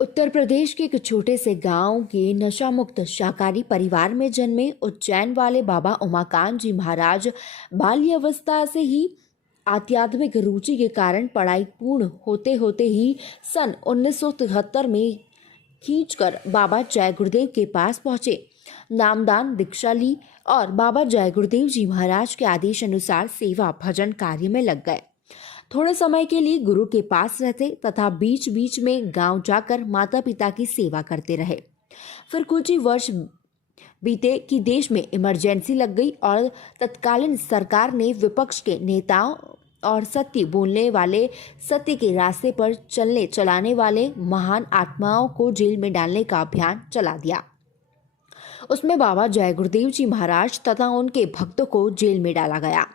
उत्तर प्रदेश के एक छोटे से गांव के नशा मुक्त शाकाहारी परिवार में जन्मे उज्जैन वाले बाबा उमाकांत जी महाराज बाल्यावस्था से ही आध्यात्मिक रुचि के कारण पढ़ाई पूर्ण होते होते ही सन 1973 में खींचकर बाबा जय गुरुदेव के पास पहुंचे। नामदान दीक्षा ली और बाबा जय गुरुदेव जी महाराज के आदेश अनुसार सेवा भजन कार्य में लग गए। थोड़े समय के लिए गुरु के पास रहते तथा बीच बीच में गांव जाकर माता पिता की सेवा करते रहे। फिर कुछ ही वर्ष बीते कि देश में इमरजेंसी लग गई और तत्कालीन सरकार ने विपक्ष के नेताओं और सत्य बोलने वाले, सत्य के रास्ते पर चलने चलाने वाले महान आत्माओं को जेल में डालने का अभियान चला दिया। उसमें बाबा जय गुरुदेव जी महाराज तथा उनके भक्तों को जेल में डाला गया।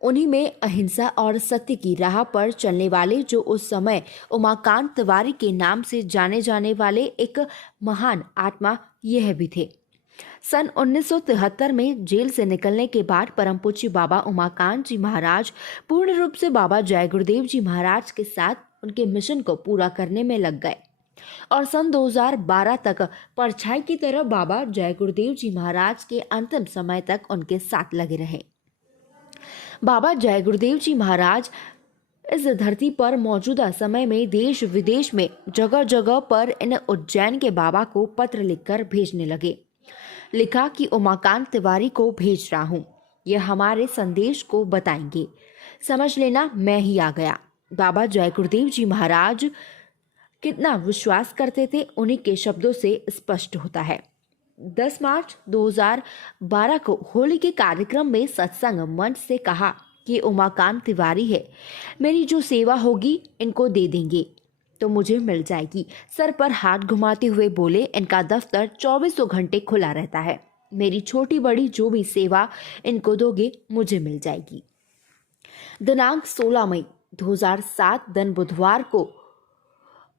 उन्हीं में अहिंसा और सत्य की राह पर चलने वाले, जो उस समय उमाकांत तिवारी के नाम से जाने जाने वाले एक महान आत्मा यह भी थे। सन 1973 में जेल से निकलने के बाद परम पूज्य बाबा उमाकांत जी महाराज पूर्ण रूप से बाबा जय गुरुदेव जी महाराज के साथ उनके मिशन को पूरा करने में लग गए और सन 2012 तक परछाई की तरह बाबा जय गुरुदेव जी महाराज के अंतिम समय तक उनके साथ लगे रहे। बाबा जय गुरुदेव जी महाराज इस धरती पर मौजूदा समय में देश विदेश में जगह जगह पर इन उज्जैन के बाबा को पत्र लिखकर भेजने लगे। लिखा कि उमाकांत तिवारी को भेज रहा हूँ, यह हमारे संदेश को बताएंगे, समझ लेना मैं ही आ गया। बाबा जय गुरुदेव जी महाराज कितना विश्वास करते थे उन्हीं के शब्दों से स्पष्ट होता है। 10 मार्च 2012 को होली के कार्यक्रम में सत्संग मंच से कहा कि उमाकांत तिवारी है, मेरी जो सेवा होगी इनको दे देंगे तो मुझे मिल जाएगी। सर पर हाथ घुमाते हुए बोले, इनका दफ्तर 24 घंटे खुला रहता है, मेरी छोटी बड़ी जो भी सेवा इनको दोगे मुझे मिल जाएगी। दिनांक 16 मई 2007 दिन बुधवार को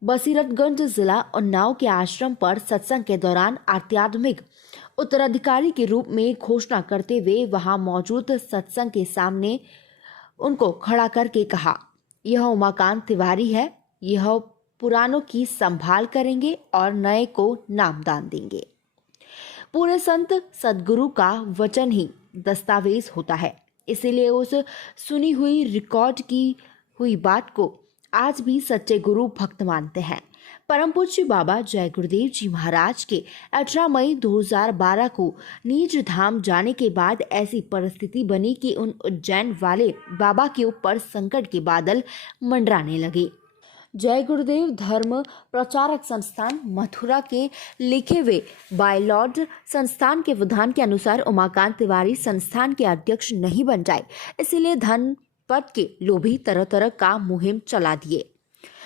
बसीरतगंज जिला उन्नाव के आश्रम पर सत्संग के दौरान आध्यात्मिक उत्तराधिकारी के रूप में घोषणा करते हुए वहां मौजूद सत्संग के सामने उनको खड़ा करके कहा, यह उमाकांत तिवारी है, यह पुरानों की संभाल करेंगे और नए को नामदान देंगे। पूरे संत सदगुरु का वचन ही दस्तावेज होता है, इसीलिए उस सुनी हुई रिकॉर्ड की हुई बात को आज भी सच्चे गुरु भक्त मानते हैं। परम पूज्य बाबा जय गुरुदेव जी महाराज के 18 मई 2012 को नीच धाम जाने के बाद ऐसी परिस्थिति बनी कि उन उज्जैन वाले बाबा के ऊपर संकट के बादल मंडराने लगे। जय गुरुदेव धर्म प्रचारक संस्थान मथुरा के लिखे हुए बायलॉर्ड संस्थान के विधान के अनुसार उमाकांत तिवारी संस्थान के अध्यक्ष नहीं बन जाए, इसीलिए धन पद के लोभी तरह तरह का मुहिम चला दिए।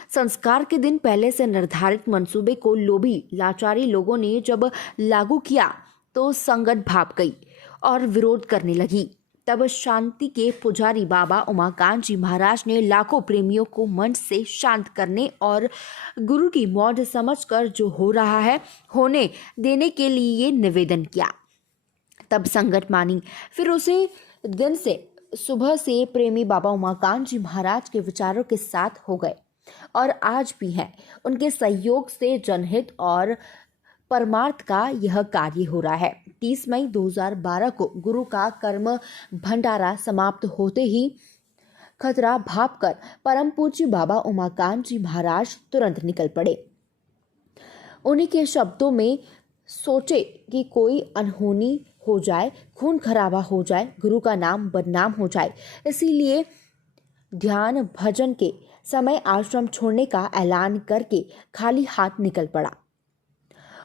संस्कार के दिन पहले से निर्धारित मंसूबे को लोभी लाचारी लोगों ने जब लागू किया तो संगत भाप गई और विरोध करने लगी। तब शांति के पुजारी बाबा उमाकांत जी महाराज ने लाखों प्रेमियों को मन से शांत करने और गुरु की मौज समझकर जो हो रहा है होने देने के लिए निवेदन किया। तब संगत मानी। फिर उसी दिन से सुबह से प्रेमी बाबा उमाकांत जी महाराज के विचारों के साथ हो गए और आज भी हैं। उनके सहयोग से जनहित और परमार्थ का यह कार्य हो रहा है। 30 मई 2012 को गुरु का कर्म भंडारा समाप्त होते ही खतरा भांपकर परम पूज्य बाबा उमाकांत जी महाराज तुरंत निकल पड़े। उन्हीं के शब्दों में सोचे कि कोई अनहोनी हो जाए, खून खराबा हो जाए, गुरु का नाम बदनाम हो जाए, इसीलिए ध्यान भजन के समय आश्रम छोड़ने का ऐलान करके खाली हाथ निकल पड़ा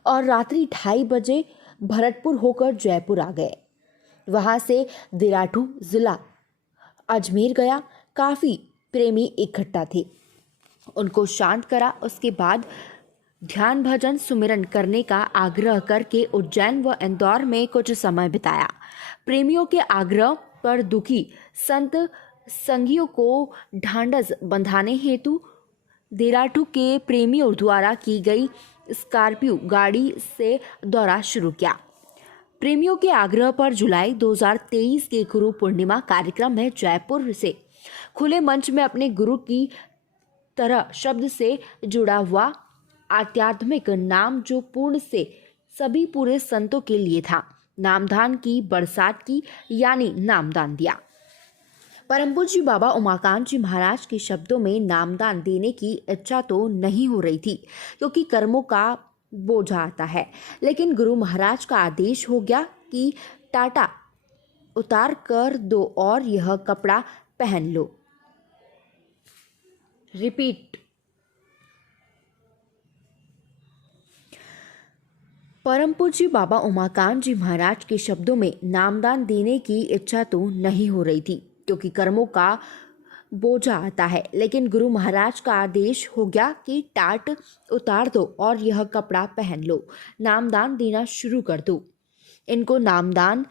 और रात्रि 2:30 बजे भरतपुर होकर जयपुर आ गए। वहां से दिराठू जिला अजमेर गया। काफी प्रेमी इकट्ठा थे, उनको शांत करा। उसके बाद ध्यान भजन सुमिरन करने का आग्रह करके उज्जैन व इंदौर में कुछ समय बिताया। प्रेमियों के आग्रह पर दुखी संत संगियों को ढांढस बंधाने हेतु देराठू के प्रेमियों द्वारा की गई स्कॉर्पियो गाड़ी से दौरा शुरू किया। प्रेमियों के आग्रह पर जुलाई 2023 के गुरु पूर्णिमा कार्यक्रम में जयपुर से खुले मंच में अपने गुरु की तरह शब्द से जुड़ा हुआ आध्यात्मिक नाम जो पूर्ण से सभी पूरे संतों के लिए था। नामदान की बरसात की, यानी नामदान दिया। परम पूज्य बाबा उमाकांत जी महाराज के शब्दों में नामदान देने की इच्छा तो नहीं हो रही थी, क्योंकि कर्मों का बोझा आता है। लेकिन गुरु महाराज का आदेश हो गया कि टाटा उतार कर दो और यह कपड़ा पहन लो। रिपीट। परम पूज्य बाबा उमाकांत जी महाराज के शब्दों में नामदान देने की इच्छा तो नहीं हो रही थी, क्योंकि कर्मों का बोझा आता है। लेकिन गुरु महाराज का आदेश हो गया कि टाट उतार दो और यह कपड़ा पहन लो, नामदान देना शुरू कर दो। इनको नामदान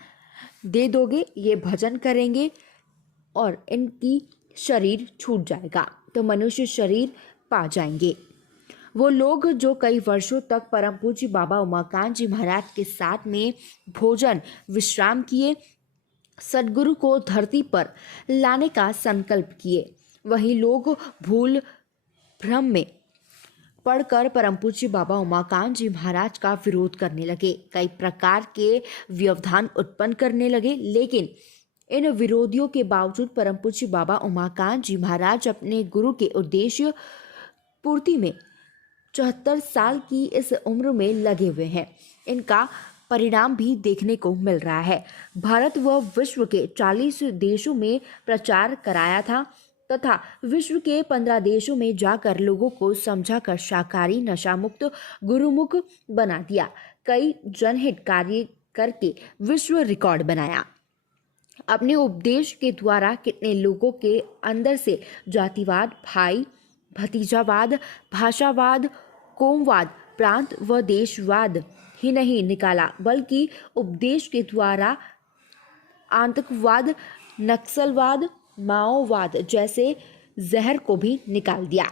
दे दोगे, ये भजन करेंगे और इनकी शरीर छूट जाएगा तो मनुष्य शरीर पा जाएंगे। वो लोग जो कई वर्षों तक परम पूज्य बाबा उमाकांत जी महाराज के साथ में भोजन विश्राम किए, सद्गुरु को धरती पर लाने का संकल्प किए, वही लोग भूल भ्रम में पढ़कर परम पूज्य बाबा उमाकांत जी महाराज का विरोध करने लगे, कई प्रकार के व्यवधान उत्पन्न करने लगे। लेकिन इन विरोधियों के बावजूद परम पूज्य बाबा उमाकांत जी महाराज अपने गुरु के उद्देश्य पूर्ति में 74 साल की इस उम्र में लगे हुए हैं। इनका परिणाम भी देखने को मिल रहा है। भारत व विश्व के 40 देशों में प्रचार कराया था तथा विश्व के 15 देशों में जाकर लोगों को समझाकर शाकाहारी नशा मुक्त गुरुमुख बना दिया। कई जनहित कार्य करके विश्व रिकॉर्ड बनाया। अपने उपदेश के द्वारा कितने लोगों के अंदर से जातिवाद, भाई भतीजावाद, भाषावाद, कोमवाद, प्रांत व देशवाद ही नहीं निकाला, बल्कि उपदेश के द्वारा आतंकवाद, नक्सलवाद, माओवाद जैसे जहर को भी निकाल दिया।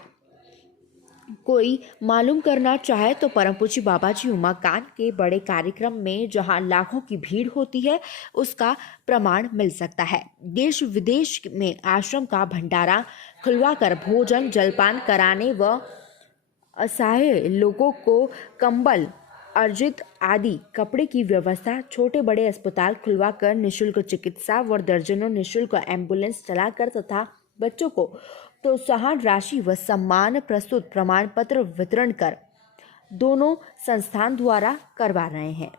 कोई मालूम करना चाहे तो परम पूज्य बाबा जी उमाकांत के बड़े कार्यक्रम में जहां लाखों की भीड़ होती है, उसका प्रमाण मिल सकता है। देश विदेश में आश्रम का भंडारा खुलवाकर भोजन जलपान कराने व असहाय लोगों को कंबल, अर्जित आदि कपड़े की व्यवस्था, छोटे बड़े अस्पताल खुलवाकर निःशुल्क चिकित्सा व दर्जनों निःशुल्क एम्बुलेंस चलाकर तथा बच्चों को प्रोत्साहन राशि व सम्मान प्रस्तुत प्रमाण पत्र वितरण कर दोनों संस्थान द्वारा करवा रहे हैं।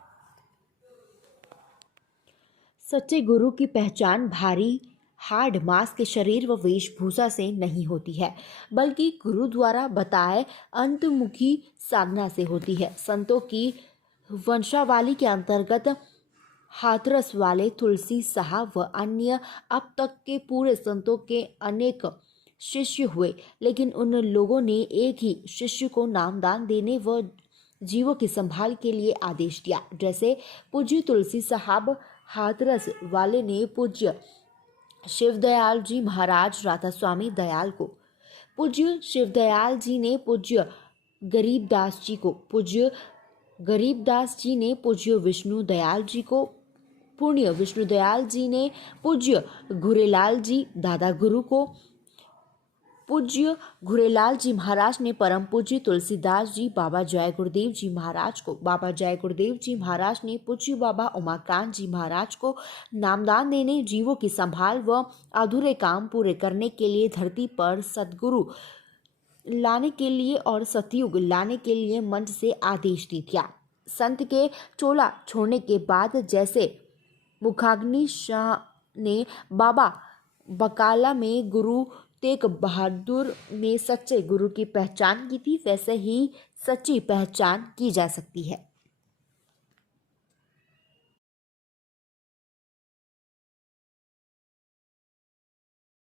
सच्चे गुरु की पहचान भारी हार्ड मांस के शरीर व वेशभूषा से नहीं होती है, बल्कि गुरु द्वारा बताए अंतमुखी साधना से होती है। संतों की वंशावली के अंतर्गत हाथरस वाले तुलसी साहब व अन्य अब तक के पूरे संतों के अनेक शिष्य हुए, लेकिन उन लोगों ने एक ही शिष्य को नामदान देने व जीवों की संभाल के लिए आदेश दिया। जैसे पूज्य तुलसी साहब हाथरस वाले ने पूज्य शिवदयाल जी महाराज राधा स्वामी दयाल को, पूज्य शिवदयाल जी ने पूज्य गरीबदास जी को, पूज्य गरीबदास जी ने पूज्य विष्णु दयाल जी को, पुण्य विष्णु दयाल जी ने पूज्य घुरेलाल जी दादा गुरु को, पूज्य घुरेलाल जी महाराज ने परम पूज्य तुलसीदास जी बाबा जय गुरुदेव जी महाराज को, बाबा जय गुरुदेव जी महाराज ने पूज्य बाबा उमाकांत जी महाराज को नामदान देने, जीवों की संभाल व अधूरे काम पूरे करने के लिए धरती पर सद्गुरु लाने के लिए और सतयुग लाने के लिए मंच से आदेश दे दिया। संत के चोला छोड़ने के बाद जैसे मुखाग्नि शाह ने बाबा बकाला में गुरु तेग बहादुर में सच्चे गुरु की पहचान की थी, वैसे ही सच्ची पहचान की जा सकती है।